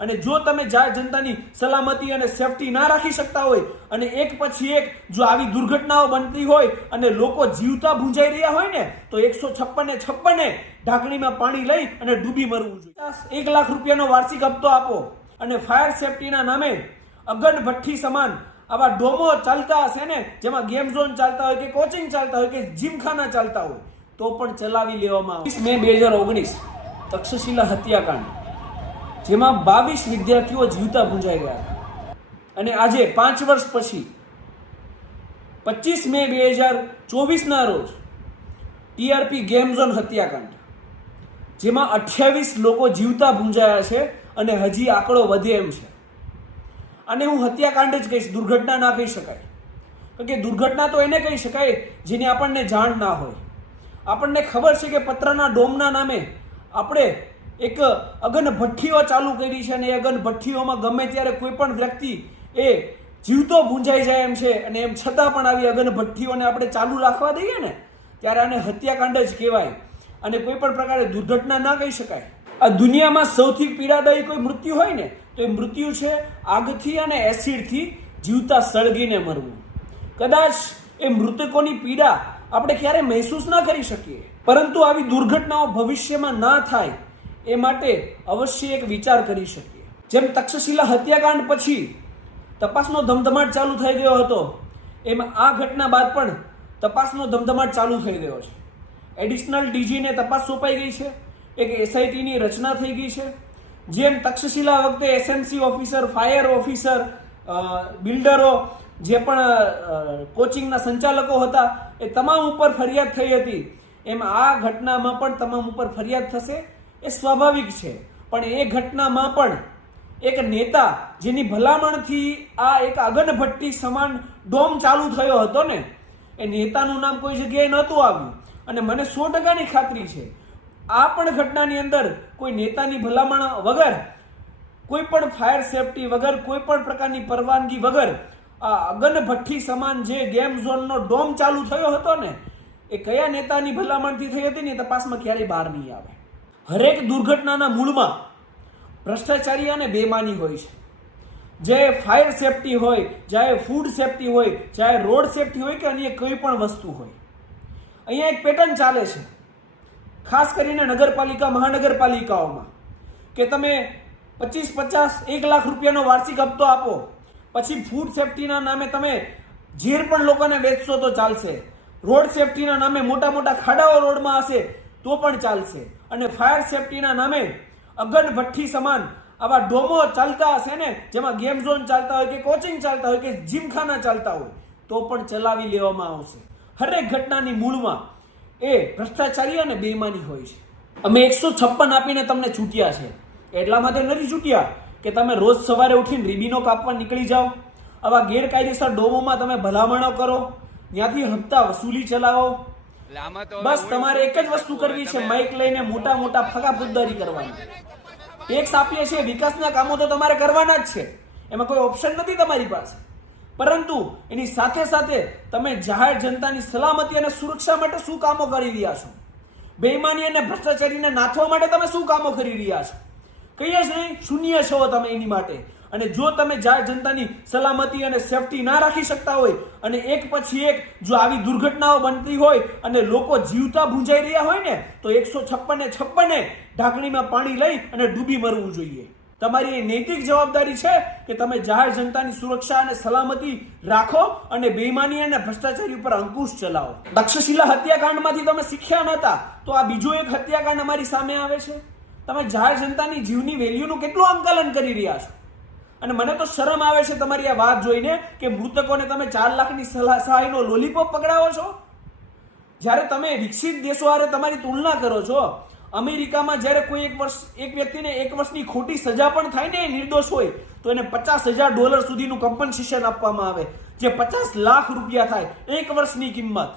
અને જો તમે જાહેર જનતાની સલામતી અને સેફટી ના રાખી શકતા હોય અને એક પછી એક જો આવી દુર્ઘટનાઓ બનતી હોય અને લોકો જીવતા ભૂંજાઈ રહ્યા હોય ને તો 156 ઢાંકણીમાં પાણી લઈ અને ડૂબી મરવું જોઈએ। 1 લાખ રૂપિયાનો વાર્ષિક હપ્તો આપો અને ફાયર સેફટીના નામે અગન ભઠ્ઠી સમાન આવા ડોમો ચાલતા હશે ને, જેમાં ગેમ ઝોન ચાલતા હોય કે કોચિંગ ચાલતા હોય કે જીમખાના ચાલતા હોય તો પણ ચલાવી લેવામાં આવે। 20 મે 2019 તક્ષશિલા હત્યાકાંડ, જેમાં 22 વિદ્યાર્થીઓ જીવતા ભૂંજાઈ ગયા અને આજે 5 વર્ષ પછી 25 મે 2024 ના રોજ ટીઆરપી ગેમ ઝોન હત્યાકાંડ, જેમાં 28 લોકો જીવતા ભૂંજાયા છે અને હજી આંકડો વધે એમ છે। અને હું હત્યાકાંડ જ કહીશ, દુર્ઘટના ના કહી શકાય, કારણ કે દુર્ઘટના તો એને કહી શકાય જેની આપણને જાણ ના હોય। આપણને ખબર છે કે પતરાના ડોમના નામે આપણે એક અગન ભઠ્ઠીઓ ચાલુ કરી છે અને એ અગન ભઠ્ઠીઓમાં ગમે ત્યારે કોઈ પણ વ્યક્તિ એ જીવતો ભૂંજાઈ જાય એમ છે, અને એમ છતાં પણ આવી અગન ભઠ્ઠીઓને આપણે ચાલુ રાખવા દઈએ ને ત્યારે આને હત્યાકાંડ જ કહેવાય અને કોઈ પણ પ્રકારે દુર્ઘટના ના કહી શકાય। આ દુનિયામાં સૌથી પીડાદાયી કોઈ મૃત્યુ હોય ને તો એ મૃત્યુ છે આગથી અને એસિડથી જીવતા સળગીને મરવું। કદાચ એ મૃતકોની પીડા આપણે ક્યારે મહેસૂસ ના કરી શકીએ, પરંતુ આવી દુર્ઘટનાઓ ભવિષ્યમાં ના થાય એ માટે અવશ્ય એક વિચાર કરી શકીએ। જેમ તક્ષશિલા હત્યાકાંડ પછી તપાસનો ધમધમાટ ચાલુ થઈ ગયો હતો, એમ આ ઘટના બાદ પણ તપાસનો ધમધમાટ ચાલુ થઈ ગયો છે। એડિશનલ ડીજીને તપાસ સોંપાઈ ગઈ છે, એક એસઆઈટીની રચના થઈ ગઈ છે। જેમ તક્ષશિલા વખતે એસએમસી ઓફિસર, ફાયર ઓફિસર, બિલ્ડરો, જે પણ કોચિંગના સંચાલકો હતા એ તમામ ઉપર ફરિયાદ થઈ હતી, એમ આ ઘટનામાં પણ તમામ ઉપર ફરિયાદ થશે એ સ્વાભાવિક છે। પણ એ ઘટનામાં પણ એક નેતા જેની ભલામણથી આ એક અગન ભઠ્ઠી સમાન ડોમ ચાલુ થયો હતો ને, એ નેતાનું નામ કોઈ જગ્યાએ નહોતું આવ્યું અને મને 100%ની ખાતરી છે આ પણ ઘટનાની અંદર કોઈ નેતાની ભલામણ વગર, કોઈ પણ ફાયર સેફટી વગર, કોઈ પણ પ્રકારની પરવાનગી વગર આ અગન ભઠ્ઠી સમાન જે ગેમ ઝોનનો ડોમ ચાલુ થયો હતો ને, એ કયા નેતાની ભલામણથી થઈ હતી ને તપાસમાં ક્યારેય બહાર નહીં આવે। હરેક દુર્ઘટનાના મૂળમાં ભ્રષ્ટાચારી અને બેમાની હોય છે। જે ફાયર સેફટી હોય, ચાહે ફૂડ સેફટી હોય, ચાહે રોડ સેફટી હોય કે અન્ય કોઈ પણ વસ્તુ હોય, અહીંયા એક પેટર્ન ચાલે છે ખાસ કરીને નગરપાલિકા, મહાનગરપાલિકાઓમાં, કે તમે 25-50 1 લાખ રૂપિયાનો વાર્ષિક હપ્તો આપો, પછી ફૂડ સેફટીના નામે તમે ઝેર પણ લોકોને વેચશો તો ચાલશે, રોડ સેફટીના નામે મોટા મોટા ખાડાઓ રોડમાં હશે તો પણ ચાલશે, અને ફાયર સેફટીના નામે અગન ભઠ્ઠી સમાન આવા ડોમો ચાલતા હશે ને, જેમાં ગેમ ઝોન ચાલતા હોય કે કોચિંગ ચાલતા હોય કે જીમખાના ચાલતા હોય તો પણ ચલાવી લેવામાં આવશે। હરેક ઘટનાની મૂળમાં એ ભ્રષ્ટાચારી અને બેઈમાની હોય છે। અમે 156 આપીને તમને છૂટ્યા છે, એટલા માટે નથી છૂટ્યા કે તમે રોજ સવારે ઉઠીને રીબીનો કાપવા નીકળી જાઓ, આવા ગેરકાયદેસર ડોમોમાં તમે ભલામણો કરો, ત્યાંથી હપ્તા વસૂલી ચલાવો। બસ તમારે એક જ વસ્તુ કરવી છે, માઇક લઈને મોટા મોટા ફગાફુદ્દારી કરવાની। ટેક્સ આપીએ છીએ, વિકાસના કામો તો તમારે કરવાના જ છે, એમાં કોઈ ઓપ્શન નથી તમારી પાસે, પરંતુ એની સાથે સાથે તમે જાહેર જનતાની સલામતી અને સુરક્ષા માટે શું કામો કરી રહ્યા છો, બેઈમાની અને ભ્રષ્ટાચારીને નાથવા માટે તમે શું કામો કરી રહ્યા છો? કહીએ જ નહીં, શૂન્ય છો તમે એની માટે। અને જો તમે જાહેર જનતાની સલામતી અને સેફટી ના રાખી શકતા હોય અને એક પછી એક જો આવી દુર્ઘટનાઓ બનતી હોય અને લોકો જીવતા ભૂંજાઈ રહ્યા હોય ને તો 156 ઢાંકણીમાં પાણી લઈ અને ડૂબી મરવું જોઈએ। તમારી એ નૈતિક જવાબદારી છે કે તમે જાહેર જનતાની સુરક્ષા અને સલામતી રાખો અને બેઈમાની અને ભ્રષ્ટાચારી ઉપર અંકુશ ચલાવો। તક્ષશિલા હત્યાકાંડમાંથી તમે શીખ્યા નહોતા તો આ બીજો એક હત્યાકાંડ અમારી સામે આવે છે। તમે જાહેર જનતાની જીવની વેલ્યુનું કેટલું આંકલન કરી રહ્યા છો? અને મને તો શરમ આવે છે તમારી આ વાત જોઈને કે મૃતકોને તમે 4 લાખની સહાયનો લોલીપોપ પકડાવો છો, જ્યારે તમે વિકસિત દેશો હારે તમારી તુલના કરો છો। અમેરિકામાં જ્યારે કોઈ એક વ્યક્તિને 1 વર્ષની ખોટી સજા પણ થાય ને, નિર્દોષ હોય, તો એને $50,000 સુધીનું કમ્પન્સેશન આપવામાં આવે, જે 50 લાખ રૂપિયા થાય 1 વર્ષની કિંમત।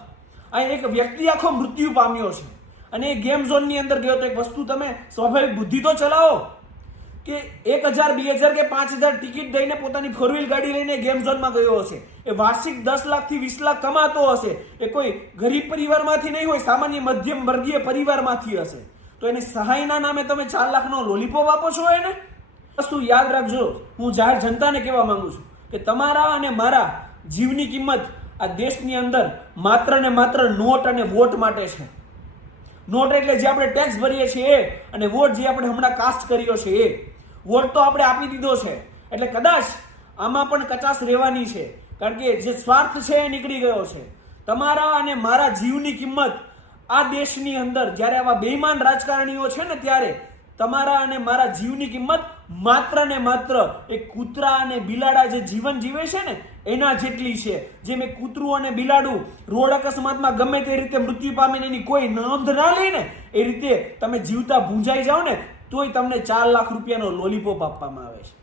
આ એક વ્યક્તિ આખો મૃત્યુ પામ્યો છે અને એ ગેમ ઝોનની અંદર ગયો તો એક વસ્તુ તમે સ્વાભાવિક બુદ્ધિ તો ચલાવો કે 1,000, 2,000 કે 5,000 ટિકિટ દઈને પોતાની 4 વ્હીલ ગાડી લઈને ગેમ ઝોનમાં ગયો હશે, એ વાર્ષિક 10 લાખથી 20 લાખ કમાતો હશે, એ કોઈ ગરીબ પરિવારમાંથી નહીં હોય, સામાન્ય મધ્યમ વર્ગીય પરિવારમાંથી હશે, તો એની સહાયના નામે તમે 4 લાખનો લોલીપોપ આપો છો એને? વસ્તુ યાદ રાખજો, હું જાહેર જનતાને કહેવા માંગુ છું કે તમારા અને મારા જીવની કિંમત આ દેશની અંદર માત્ર ને માત્ર નોટ અને વોટ માટે છે. નોટ એટલે જે આપણે ટેક્સ ભરીએ છીએ એ, અને વોટ જે આપણે હમણાં કાસ્ટ કર્યો છે એ. વોટ તો આપણે આપી દીધો છે, એટલે કદાચ આમાં પણ કચાશ રહેવાની છે, કારણ કે જે સ્વાર્થ છે એ નીકળી ગયો છે. તમારા અને મારા જીવની કિંમત આ દેશની અંદર જ્યારે આવા બેઈમાન રાજકારણીઓ છે ને, ત્યારે તમારા અને મારા જીવની કિંમત માત્ર ને માત્ર એક કૂતરા અને બિલાડા જે જીવન જીવે છે ને એના જેટલી છે. જેમ એક કૂતરું અને બિલાડું રોડ અકસ્માતમાં ગમે તે રીતે મૃત્યુ પામીને એની કોઈ નોંધ ના લે ને, એ રીતે તમે જીવતા ભૂંજાઈ જાઓ ને તોય તમને 4 લાખ રૂપિયાનો લોલીપોપ આપવામાં આવે છે.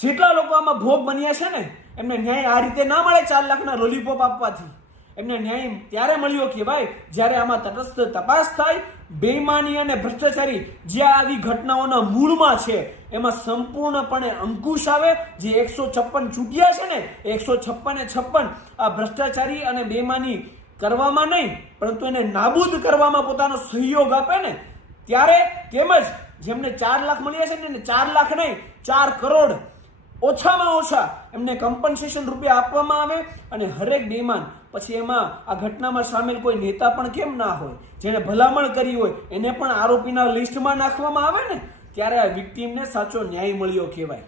જેટલા લોકો આમાં ભોગ બન્યા છે ને એમને ન્યાય આ રીતે ના મળે. 4 લાખના લોલીપોપ આપવાથી એમને ન્યાય ત્યારે મળ્યો કહેવાય જ્યારે આમાં તટસ્થ તપાસ થાય. બેઈમાની અને ભ્રષ્ટાચારી જ્યાં આવી ઘટનાઓના મૂળમાં છે એમાં સંપૂર્ણપણે અંકુશ આવે. જે 156 ચૂંટ્યા છે ને, 156 આ ભ્રષ્ટાચારી અને બેઈમાની કરવામાં નહીં પરંતુ એને નાબૂદ કરવામાં પોતાનો સહયોગ આપે ને, ત્યારે કેમ જ જેમને 4 લાખ મળ્યા છે ને, 4 લાખ નહીં 4 કરોડ ઓછામાં ઓછા એમને કમ્પન્સેશન રૂપિયા આપવામાં આવે. અને હરેક બેઈમાન પછી એમાં આ ઘટનામાં સામેલ કોઈ નેતા પણ કેમ ના હોય, જેને ભલામણ કરી હોય એને પણ આરોપીના લિસ્ટમાં નાખવામાં આવે ને, ત્યારે આ વિક્ટીમને સાચો ન્યાય મળ્યો કહેવાય.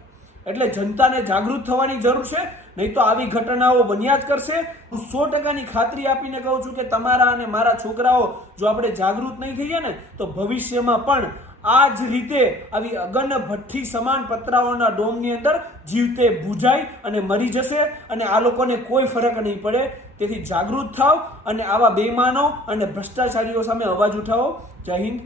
એટલે જનતાને જાગૃત થવાની જરૂર છે, નહીં તો આવી ઘટનાઓ બન્યા જ કરશે. હું 100%ની ખાતરી આપીને કહું છું કે તમારા અને મારા છોકરાઓ જો આપણે જાગૃત નહીં થઈએ ને તો ભવિષ્યમાં પણ આ જ રીતે આવી અગન ભઠ્ઠી સમાન પતરાઓના ડોમની અંદર જીવતે ભૂજાઈ અને મરી જશે, અને આ લોકોને કોઈ ફરક નહીં પડે. તેથી જાગૃત થાવ અને આવા બેઈમાનો અને ભ્રષ્ટાચારીઓ સામે અવાજ ઉઠાવો. જય હિન્દ.